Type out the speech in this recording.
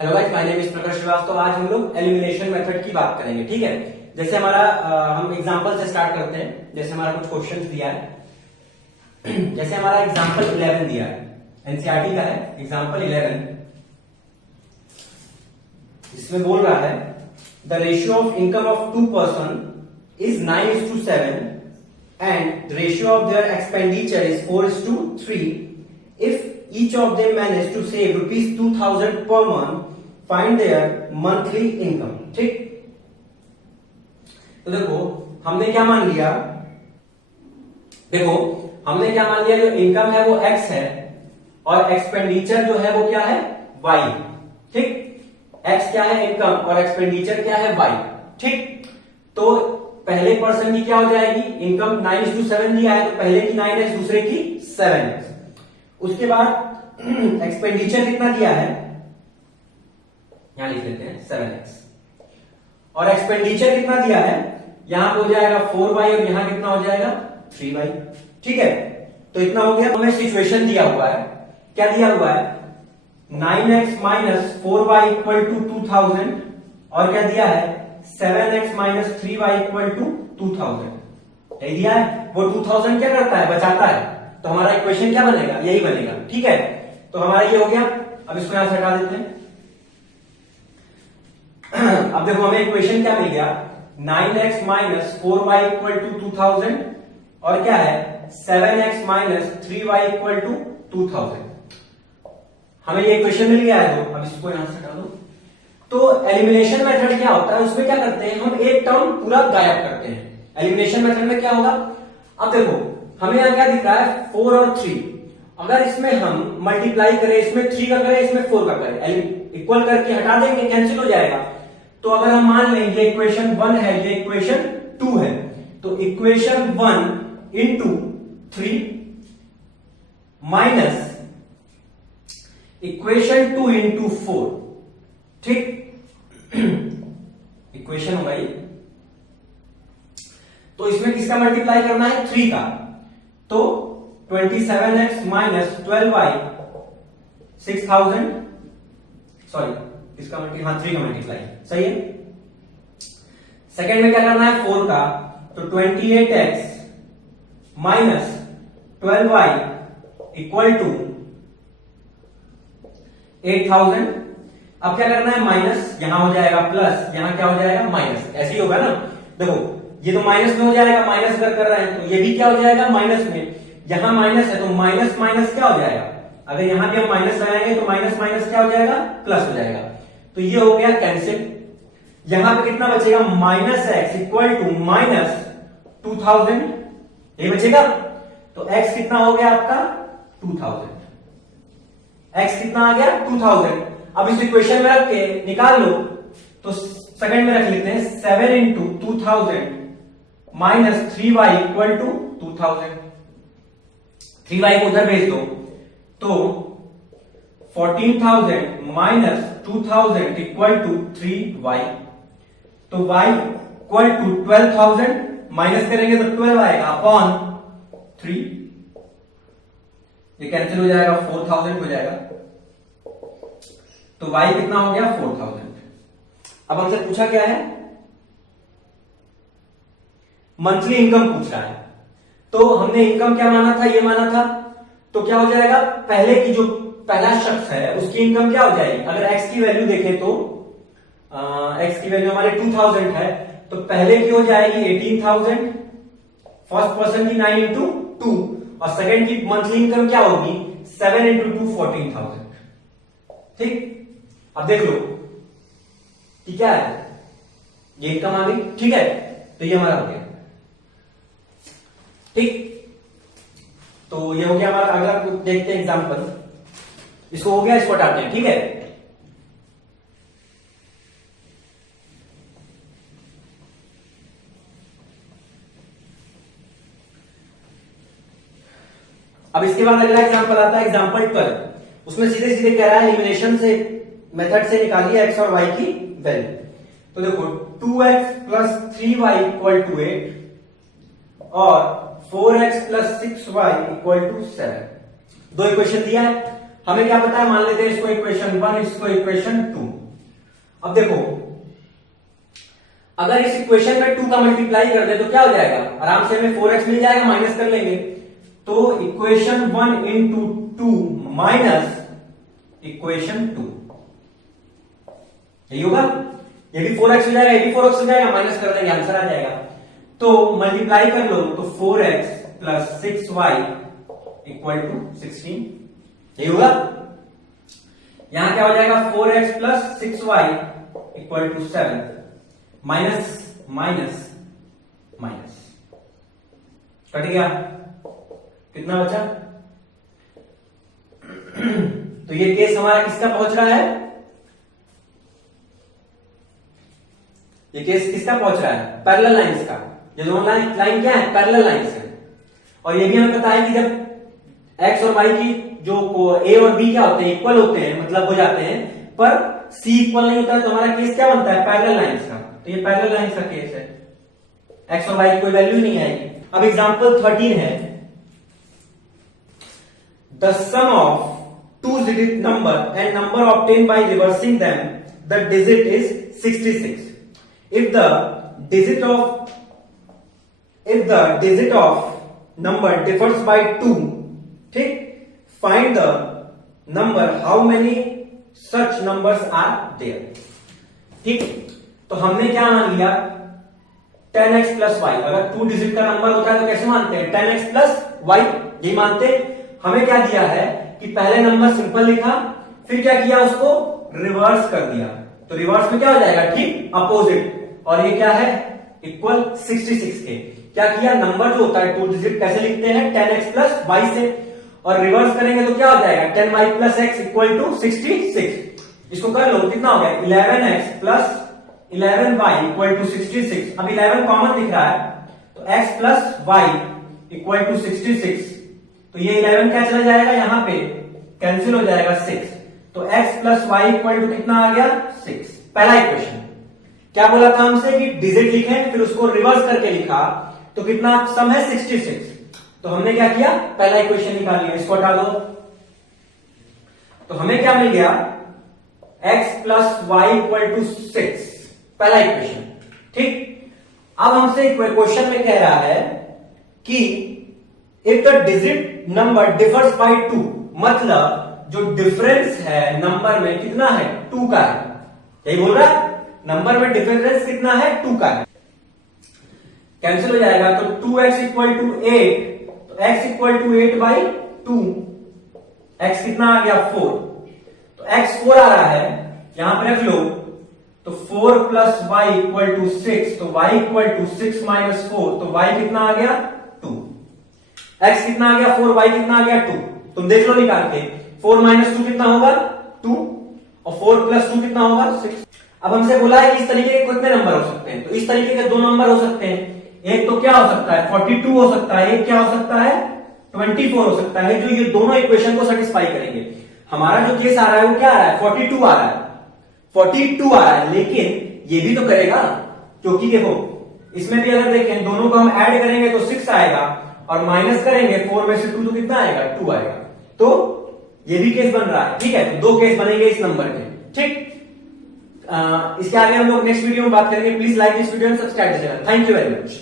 Hello guys, my name is Prakash Srivastava. आज हम लोग एलिमिनेशन मेथड की बात करेंगे। ठीक है, जैसे हमारा हम एग्जांपल से स्टार्ट करते हैं। जैसे हमारा कुछ क्वेश्चंस दिया है जैसे हमारा एग्जांपल 11 दिया है, एनसीईआरटी का है एग्जांपल 11। इसमें बोल रहा है the ratio of income of two person is 9:7 and the ratio of their expenditure is 4:3. If each of them manage to save rupees 2000 per month, find their monthly income. ठीक, तो देखो हमने क्या मान लिया, जो इनकम है वो x है और एक्सपेंडिचर जो है वो क्या है y। ठीक, x क्या है इनकम और एक्सपेंडिचर क्या है y। ठीक, तो पहले पर्सन की क्या हो जाएगी, इनकम 9:7 दिया है तो पहले की 9x दूसरे की 7x। उसके बाद एक्सपेंडिचर कितना दिया है, यहां लिख लेते हैं 7x, और एक्सपेंडिचर कितना दिया है, यहां पे हो जाएगा 4y और यहां कितना हो जाएगा 3y। ठीक है, तो इतना हो गया। हमें सिचुएशन दिया हुआ है, क्या दिया हुआ है 9x minus 4y equal to 2000 और क्या दिया है 7x minus 3y equal to 2000। यही दिया है। वो 2000 क्या करता है, बचाता है, तो हमारा इक्वेशन क्या बनेगा, यही बनेगा। ठीक है, तो हमारा ये हो गया। अब इसको यहां से हटा देते हैं। अब देखो हमें इक्वेशन क्या मिल गया, 9x minus 4y equal to 2000 और क्या है 7x minus 3y equal to 2000। हमें ये इक्वेशन मिल गया है। तो अब इसको यहां से हटा दो। तो एलिमिनेशन मेथड क्या होता है, उसमें क्या करते हैं हम एक टर्म पूरा गायब करते हैं। एलिमिनेशन मेथड में क्या होगा, अब देखो हमें यहां क्या दिख रहा है 4 और 3। अगर इसमें हम मल्टीप्लाई करें, इसमें 3 का करें, इसमें 4 का करें, इक्वल करके हटा देंगे, कैंसिल हो जाएगा। तो अगर हम मान लें ये इक्वेशन 1 है, ये इक्वेशन 2 है, तो equation 1 into 3 minus equation 2 into 4। ठीक, इक्वेशन होगा ये। तो इसमें किसका मल्टीप्लाई करना है 3 का, तो 27x माइनस 12y 6000, सॉरी इसका मल्टीप्लाई, हाँ 3 का मल्टीप्लाई सही है। सेकेंड में क्या करना है 4 का, तो 28x minus 12y equal to 8000। अब क्या करना है माइनस, यहां हो जाएगा प्लस, यहां क्या हो जाएगा माइनस, ऐसे ही होगा ना। देखो ये तो माइनस में हो जाएगा, माइनस कर रहे हैं तो ये भी क्या हो जाएगा माइनस में। यहां माइनस है तो माइनस माइनस क्या हो जाएगा, अगर यहां भी हम माइनस लगाएंगे तो माइनस माइनस क्या हो जाएगा प्लस हो जाएगा। तो ये हो गया कैंसिल। यहां पे कितना बचेगा minus X equal to minus 2000, ये बचेगा। तो x कितना हो गया आपका 2000, x कितना आ गया 2000। अब इस इक्वेशन में रख के निकाल लो, तो सेकंड में रख लेते हैं 7 into 2000 minus 3y equal to 2000। 3y को उधर भेज दो, तो 14000 माइनस 2000 इक्वल टू 3y। तो y इक्वल टू 12000, माइनस करेंगे तो 12 आएगा अपॉन 3, ये कैंसिल हो जाएगा, 4000 हो जाएगा। तो y कितना हो गया 4000। अब हमसे पूछा क्या है, मंथली इनकम पूछ रहा है। तो हमने इनकम क्या माना था, ये माना था, तो क्या हो जाएगा पहले की जो पहला शख्स है उसकी इनकम क्या हो जाएगी। अगर x की वैल्यू देखें तो x की वैल्यू हमारे 2000 है, तो पहले की हो जाएगी 18000, फर्स्ट पर्सन की 9 इंटू 2 और सेकंड की मंथली इनकम क्या होगी 7 इंटू 2 14000। ठीक, अब देख लो कि क्या है, ये इनकम आ गई। ठीक है, तो ये हमारा हो गया। ठीक, तो ये हो गया हमारा। अगला देखते हैं एग्जांपल, इसको हो गया, इसको हटाते हैं। ठीक है, अब इसके बाद अगला एग्जांपल आता है एग्जांपल 12। उसमें सीधे सीधे कह रहा है एलिमिनेशन से मेथड से निकालिए x और y की वैल्यू। तो देखो 2x plus 3y equal to 8 और 4x plus 6y equal to 7। दो इक्वेशन दिया है, हमें क्या पता है, मान लेते हैं इसको इक्वेशन 1, इसको इक्वेशन 2। अब देखो अगर इस इक्वेशन में 2 का मल्टीप्लाई कर दे तो क्या हो जाएगा, आराम से हमें 4x मिल जाएगा, माइनस कर लेंगे। तो इक्वेशन 1 इंटू 2 माइनस इक्वेशन 2, यही होगा। ये भी 4x हो जाएगा, ये भी 4x हो जाएगा, माइनस कर देंगे, आंसर आ जाएगा। तो मल्टीप्लाई कर लो तो 4x plus 6y equal to 16, यही होगा। यहां क्या हो जाएगा, 4x plus 6y equal to 7, minus minus minus cut गया, कितना बचा। तो ये केस हमारा किसका पहुंच रहा है, ये केस किसका पहुंच रहा है, पैरेलल लाइंस का। ये दोनों लाइन क्या है, पैरेलल लाइंस है। और ये भी हमें पता है कि जब x और y की जो a और b क्या होते हैं, इक्वल होते हैं, मतलब हो जाते हैं, पर c इक्वल नहीं होता है, तो हमारा केस क्या बनता है, पैरेलल लाइंस का। तो ये पैरेलल लाइंस का केस है, x और y की कोई वैल्यू नहीं आएगी। अब एग्जांपल 13 है, the sum of 2 digit number and number obtained by reversing them, the digit is 66. If the digit of number differs by 2, ठीक, find the number, how many such numbers are there। ठीक, तो हमने क्या मान लिया, 10x plus Y. अगर 2 digit का number होता है तो कैसे मानते हैं, 10x प्लस वाई, यही मानते। हमें क्या दिया है कि पहले नंबर सिंपल लिखा, फिर क्या किया, उसको रिवर्स कर दिया। तो रिवर्स में क्या हो जाएगा, ठीक अपोजिट। और ये क्या है, इक्वल 66 के। क्या किया, नंबर जो होता है 2 डिजिट कैसे लिखते हैं, 10x प्लस वाई से, और रिवर्स करेंगे तो क्या हो जाएगा, 10y plus x equal to 66। इसको कर लो, कितना हो गया, 11x plus 11y equal to 66। अब 11 कॉमन दिख रहा है, तो x plus y equal to 66। तो ये 11 क्या चला जाएगा, यहां पे कैंसिल हो जाएगा 6। तो x plus Y equal to कितना आ गया, 6। पहला इक्वेशन क्या बोला था हमसे कि डिजिट लिखें, फिर उसको रिवर्स करके लिखा, तो कितना सम है 66। तो हमने क्या किया, पहला इक्वेशन निकाल लिया, इसको हटा दो। तो हमें क्या मिल गया, x plus Y equal to 6, पहला इक्वेशन। ठीक, अब हमसे क्वेश्चन में कह रहा है कि if the digit number differs by 2, मतलब जो डिफरेंस है नंबर में कितना है, 2 का है। यही बोल रहा है, नंबर में डिफरेंस कितना है, 2 का है। कैंसिल हो जाएगा, तो 2x इक्वल टू 8, तो x equal to 8 by 2, x कितना आ गया, 4। तो x 4 आ रहा है, यहां पर रख लो। तो 4 प्लस वाई इक्वल टू 6, तो y इक्वल टू 6 माइनस 4, तो y कितना आ गया, 2। x कितना आ गया 4, y कितना आ गया 2। तुम देख लो निकाल के, 4 माइनस 2 कितना होगा, 2, और 4 प्लस 2 कितना होगा, 6। अब हमसे बोला है कि इस तरीके के कितने नंबर हो सकते हैं, तो इस तरीके के 2 नंबर हो सकते हैं। एक तो क्या हो सकता है, 42 हो सकता है, एक क्या हो सकता है, 24 हो सकता है, जो ये दोनों इक्वेशन को सेटिस्फाई करेंगे। हमारा जो केस आ रहा है वो क्या आ रहा है, 42 आ रहा है, 42 आ रहा है, लेकिन ये भी तो करेगा, क्योंकि देखो इसमें भी अगर देखें दोनों को हम ऐड करेंगे तो 6 आएगा, और माइनस करेंगे 4 में से 2 तो कितना आएगा, 2 आएगा। तो ये भी केस बन रहा है, ठीक है। तो 2 केस बनेंगे इस नंबर के, ठीक। इसके आगे हम लोग नेक्स्ट वीडियो में बात करेंगे। Please like this video and subscribe this channel. Thank you very much.